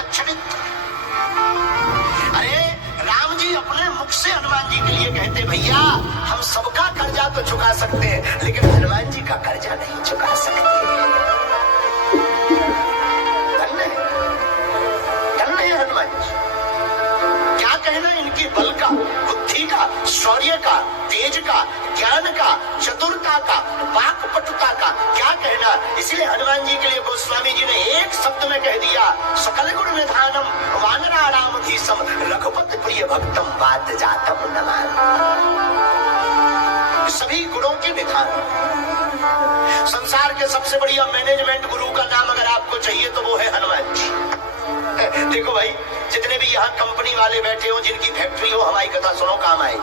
का चरित्र। अरे राम जी अपने मुख से हनुमान जी के लिए कहते, भैया हम सबका कर्जा तो चुका सकते हैं लेकिन हनुमान जी का कर्जा नहीं चुका सकते। धन्य है हनुमान जी। क्या कहना इनकी बल का, बुद्धि का, शौर्य का, तेज का, ज्ञान का, चतुरता का, वाक्पटुता का, क्या कहना। इसलिए हनुमान जी के लिए गोस्वामी जी ने एक शब्द में कह दिया, सकल गुण निधानम वानराणामधीशम रघुपति प्रिय भक्तम वाद जातम नमामि। सभी गुणों के निधान। संसार के सबसे बढ़िया मैनेजमेंट गुरु का नाम अगर आपको चाहिए तो वो है हनुमान जी। देखो भाई, जितने भी यहाँ कंपनी वाले बैठे हो, जिनकी फैक्ट्री हो, हमारी कथा सुनो, काम आए।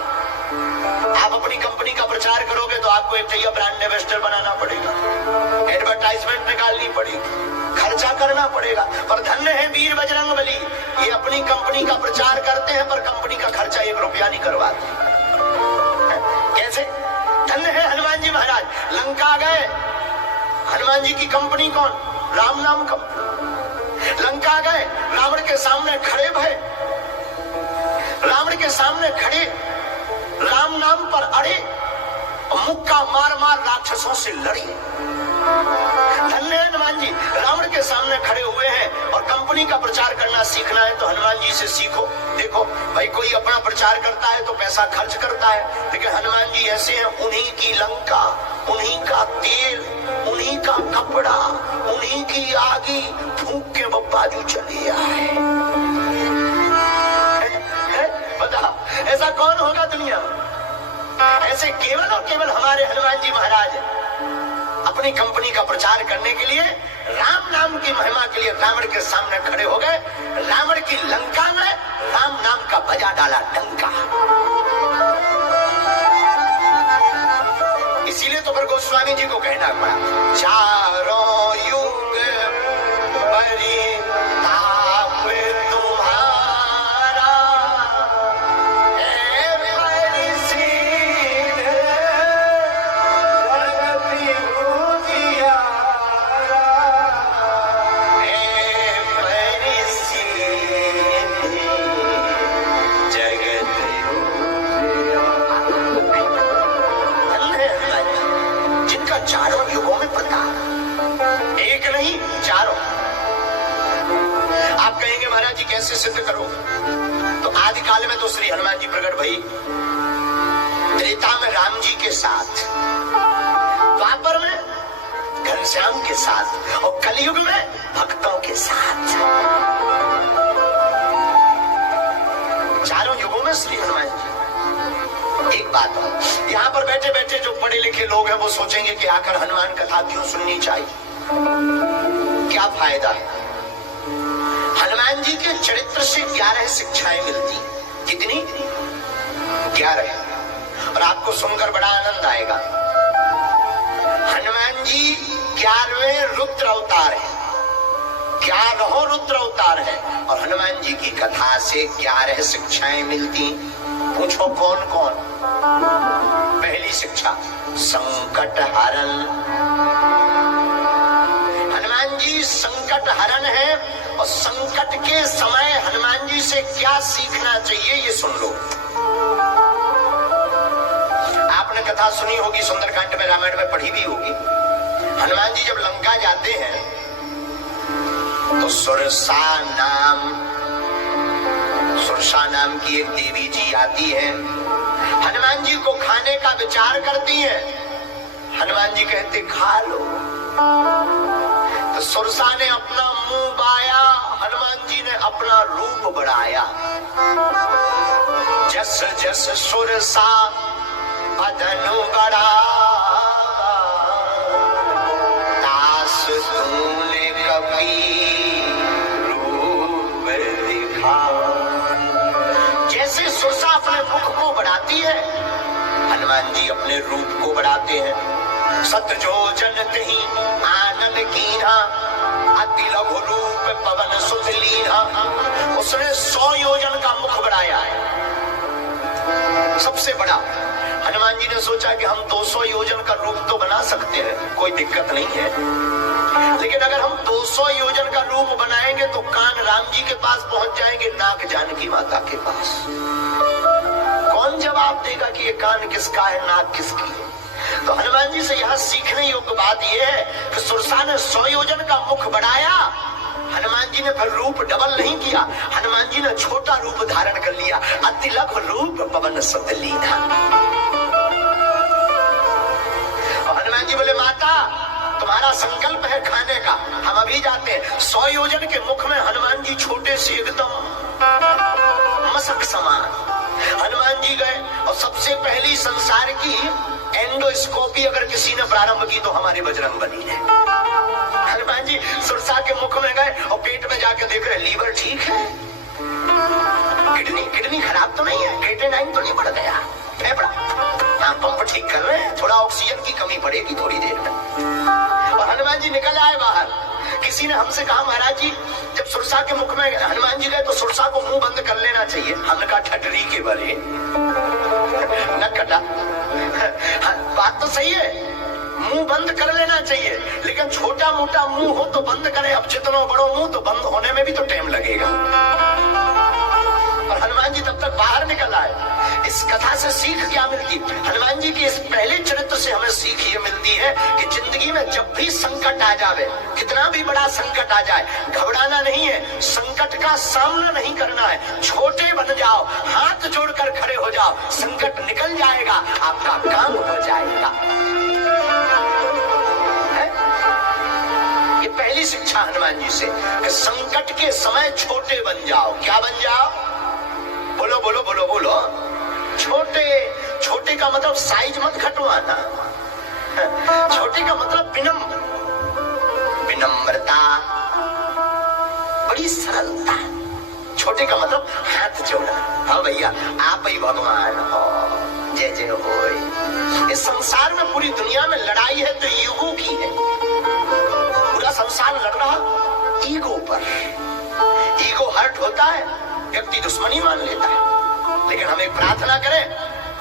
आप अपनी कंपनी का प्रचार करोगे तो आपको एक चाहिए ब्रांड एम्बेसडर बनाना पड़ेगा, एडवर्टाइजमेंट निकालनी पड़ेगी, खर्चा करना पड़ेगा। पर धन्य है वीर बजरंगबली, ये अपनी कंपनी का प्रचार करते हैं पर कंपनी का खर्चा 1 रुपया नहीं करवाते। कैसे? धन्य है हनुमान जी महाराज। लंका गए, हनुमान जी की कंपनी कौन? राम नाम कंपनी। लंका गए, रावण के सामने खड़े भय, रावण के सामने खड़े, राम नाम पर अड़े, मुक्का मार मार राक्षसों से लड़ी। धन्य है हनुमान जी, रावण के सामने खड़े हुए हैं और कंपनी का प्रचार करना सीखना है तो हनुमान जी से सीखो। देखो भाई, कोई अपना प्रचार करता है तो पैसा खर्च करता है, लेकिन हनुमान जी ऐसे हैं, उन्हीं की लंका, उन्हीं का तेल, उन्हीं का कपड़ा, उन्हीं की आगी फूंक के बप्पा जी चले आए। बताओ ऐसा कौन होगा दुनिया में? ऐसे केवल और केवल हमारे हनुमान जी महाराज अपनी कंपनी का प्रचार करने के लिए, राम नाम की महिमा के लिए रावण के सामने खड़े हो गए। रावण की लंका में राम नाम का बजा डाला डंका। इसीलिए तो फिर गोस्वामी जी को कहना पड़ा, चारों युग परिताप तुम्हारा, हे परिसीद जगति उजियारा, हे परिसीद जगति उजियारा। जिनका चारों युगों में प्रताप, एक नहीं चारों। आप कहेंगे महाराज जी कैसे सिद्ध करो? तो आदि काल में तो श्री हनुमान जी प्रकट भई, त्रेता में राम जी के साथ, द्वापर में घनश्याम के साथ और कलयुग में भक्तों के साथ। चारों युगों में श्री हनुमान जी। एक बात हो, यहाँ पर बैठे बैठे जो पढ़े लिखे लोग हैं वो सोचेंगे कि आखिर हनुमान कथा क्यों सुननी चाहिए, क्या फायदा है? हनुमान जी के चरित्र से 11 शिक्षाएं मिलती। कितनी? 11। और आपको सुनकर बड़ा आनंद आएगा। हनुमान जी 11वें रुद्र अवतार है, 11 रुद्र अवतार है और हनुमान जी की कथा से 11 शिक्षाएं मिलती। पूछो कौन कौन? पहली शिक्षा, संकट हरण। हनुमान जी संकट हरण है और संकट के समय हनुमान जी से क्या सीखना चाहिए ये सुन लो। आपने कथा सुनी होगी, सुंदरकांड में, रामायण में पढ़ी भी होगी। हनुमान जी जब लंका जाते हैं तो सुरसा नाम की एक देवी जी आती है, हनुमान जी को खाने का विचार करती है। हनुमान जी कहते खा लो, तो सुरसा ने अपना मुंह बाया, हनुमान जी ने अपना रूप बढ़ाया। जस जस सुरसा बदनु बढ़ा, दास तूने कभी रूप दिखा। जैसे सुरसा अपने मुख को बढ़ाती है, हनुमान जी अपने रूप को बढ़ाते हैं। सत जो जनत ही आनंद कीन्हा, अति लघु रूप पवन सुत लीन्हा। उसने 100 योजन का मुख बढ़ाया है, सबसे बड़ा। हनुमान जी ने सोचा कि हम 200 योजन का रूप तो बना सकते हैं, कोई दिक्कत नहीं है, लेकिन अगर हम 200 योजन का रूप बनाएंगे तो कान राम जी के पास पहुंच जाएंगे, नाक जानकी माता के पास। कौन जवाब देगा कि ये कान किसका है, नाक किसकी है? तो हनुमान जी से यहां सीखने योग्य बात यह है कि सुरसा ने 100 योजन का मुख बढ़ाया, हनुमान जी ने फिर रूप डबल नहीं किया, हनुमान जी ने छोटा रूप धारण कर लिया। अति लघु रूप पवन सुत लीना। हनुमान जी बोले माता तुम्हारा संकल्प है खाने का, हम अभी जाते हैं। 100 योजन के मुख में हनुमान जी छोटे से एकदम मसक समान। हनुमान जी गए और सबसे पहली संसार की एंडोस्कोपी अगर किसी ने प्रारंभ की तो हमारे बजरंगबली ने। हनुमान जी सुरसा के मुख में गए और पेट में जाके देख रहे लीवर ठीक है, किडनी खराब तो नहीं है, क्रिएटिनिन तो नहीं बढ़ गया, फेफड़ा पंप ठीक कर रहे हैं, थोड़ा ऑक्सीजन की कमी पड़ेगी थोड़ी देर में। और हनुमान जी निकल आए बाहर। किसी ने हमसे कहा महाराज जी जब सुरसा के मुख में हनुमान जी गए तो सुरसा को मुंह बंद कर लेना चाहिए। हमने कहा ठटरी के बरे न कटा। बात तो सही है, मुंह बंद कर लेना चाहिए, लेकिन छोटा मोटा मुंह हो तो बंद करें। अब जितना बड़ो मुंह तो बंद होने में भी तो टाइम लगेगा। और हनुमान जी तब तक बाहर निकल आए। इस कथा से सीख क्या मिलती? हनुमान जी के इस पहले चरित्र से हमें सीख ये मिलती है कि जिंदगी में जब भी संकट आ जावे, कितना भी बड़ा संकट आ जाए, घबराना नहीं है, संकट का सामना नहीं करना है। छोटे बन जाओ, हाथ जोड़कर खड़े हो जाओ, संकट निकल जाएगा, आपका काम हो जाएगा। ये पहली शिक्षा हनुमान जी से कि संकट के समय छोटे बन जाओ। क्या बन जाओ? बोलो बोलो बोलो बोलो। छोटे। छोटे का मतलब साइज मत घटवाना, छोटे का मतलब विनम्रता, बड़ी सरलता। छोटे का मतलब हाथ जोड़ना, हाँ भैया आप ही भगवान हो, जय जय हो। इस संसार में पूरी दुनिया में लड़ाई है तो ईगो की है। पूरा संसार लड़ रहा ईगो पर। ईगो हर्ट होता है, व्यक्ति दुश्मनी मान लेता है। लेकिन हम एक प्रार्थना करें,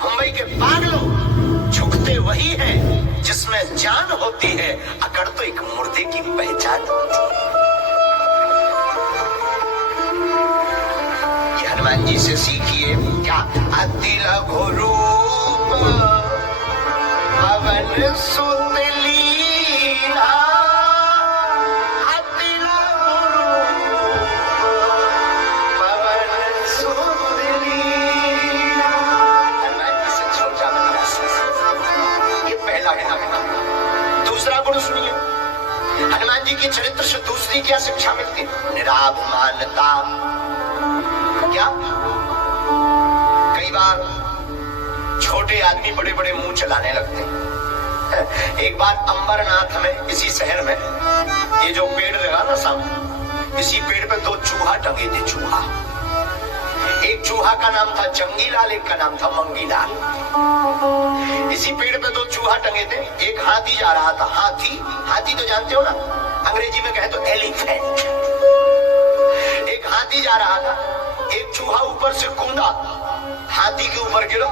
मुंबई के पागलों झुकते वही हैं जिसमें जान होती है, अकड़ तो एक मुर्दे की पहचान होती है। ये हनुमान जी से सीखिए क्या? अति लघु रूप पवन सुत लीना। दूसरा गुण सुनिए, हनुमान जी के चरित्र से दूसरी क्या शिक्षा मिलती है? निराभिमानता। क्या? कई बार छोटे आदमी बड़े बड़े मुंह चलाने लगते हैं। एक बार अंबरनाथ में किसी शहर में ये जो पेड़ लगा ना सामने, इसी पेड़ पे 2 चूहा टंगे थे। चूहा, एक चूहा का नाम था जंगीलाल, एक का नाम था मंगीलाल। इसी पेड़ पे 2 चूहा टंगे थे। एक हाथी जा रहा था। हाथी तो जानते हो ना, अंग्रेजी में कहे तो एलिफेंट। एक हाथी जा रहा था, एक चूहा ऊपर से कूदा, हाथी के ऊपर गिरा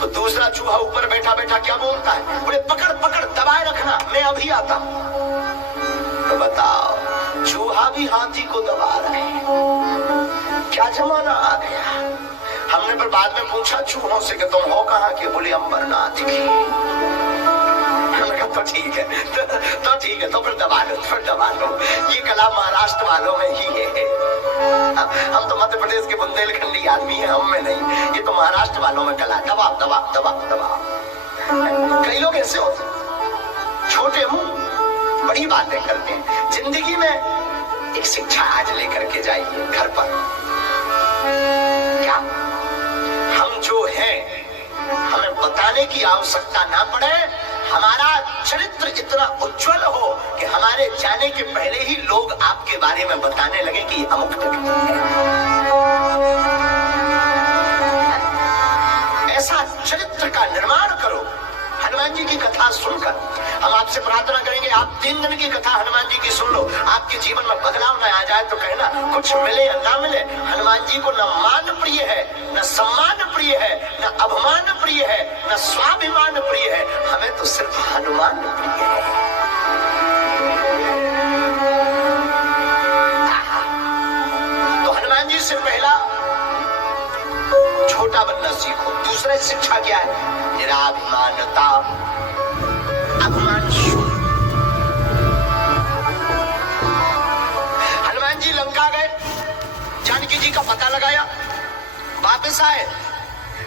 तो दूसरा चूहा ऊपर बैठा बैठा क्या बोलता है? बोले पकड़ पकड़, दबाए रखना, मैं अभी आता। तो बताओ, चूहा भी हाथी को दबा रहे। क्या जमाना आ गया। हमने पर बाद में पूछा चूहों से कि तुम हो कहाँ के? बोले अंबरनाथ की। हमने कहा तो ठीक है, तो ठीक है, तो फिर दबा लो, फिर दबा लो। ये कला महाराष्ट्र वालों में ही है। हम तो मध्य प्रदेश के बुंदेलखंडी आदमी हैं, हम में नहीं। ये तो महाराष्ट्र वालों में कला। दबा दबा दबा दबा। कई लोग ऐसे होते, छोटे मुंह बड़ी बातें करते हैं। जिंदगी में एक शिक्षा आज लेकर के जाइए घर पर। क्या? हम जो हैं हमें बताने की आवश्यकता ना पड़े। हमारा चरित्र इतना उज्जवल हो कि हमारे जाने के पहले ही लोग आपके बारे में बताने लगे कि अमुक व्यक्ति है। ऐसा चरित्र का निर्माण करो। हनुमान जी की कथा सुनकर हम आपसे प्रार्थना करेंगे, आप 3 दिन की कथा हनुमान जी की सुन लो, आपके जीवन में बदलाव न आ जाए तो कहना कुछ मिले या ना मिले, हनुमान जी को न मान प्रिय है, न सम्मान प्रिय है, न अभिमान प्रिय प्रिय है, न स्वाभिमान प्रिय है, हमें तो सिर्फ हनुमान प्रिय है। तो हनुमान जी से पहला छोटा बनना सीखो। दूसरा शिक्षा क्या है? निराभिमानता, अभिमान शून्य। हनुमान जी लंका गए, जानकी जी का पता लगाया, वापस आए।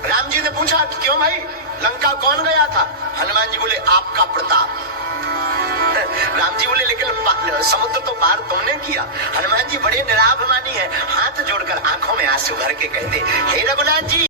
राम जी ने पूछा क्यों भाई, लंका कौन गया था? हनुमान जी बोले आपका प्रताप। राम जी बोले लेकिन समुद्र तो पार तुमने किया। हनुमान जी बड़े निराभिमानी है, हाथ जोड़कर आंखों में आंसू भर के कहते हे रघुनाथ जी,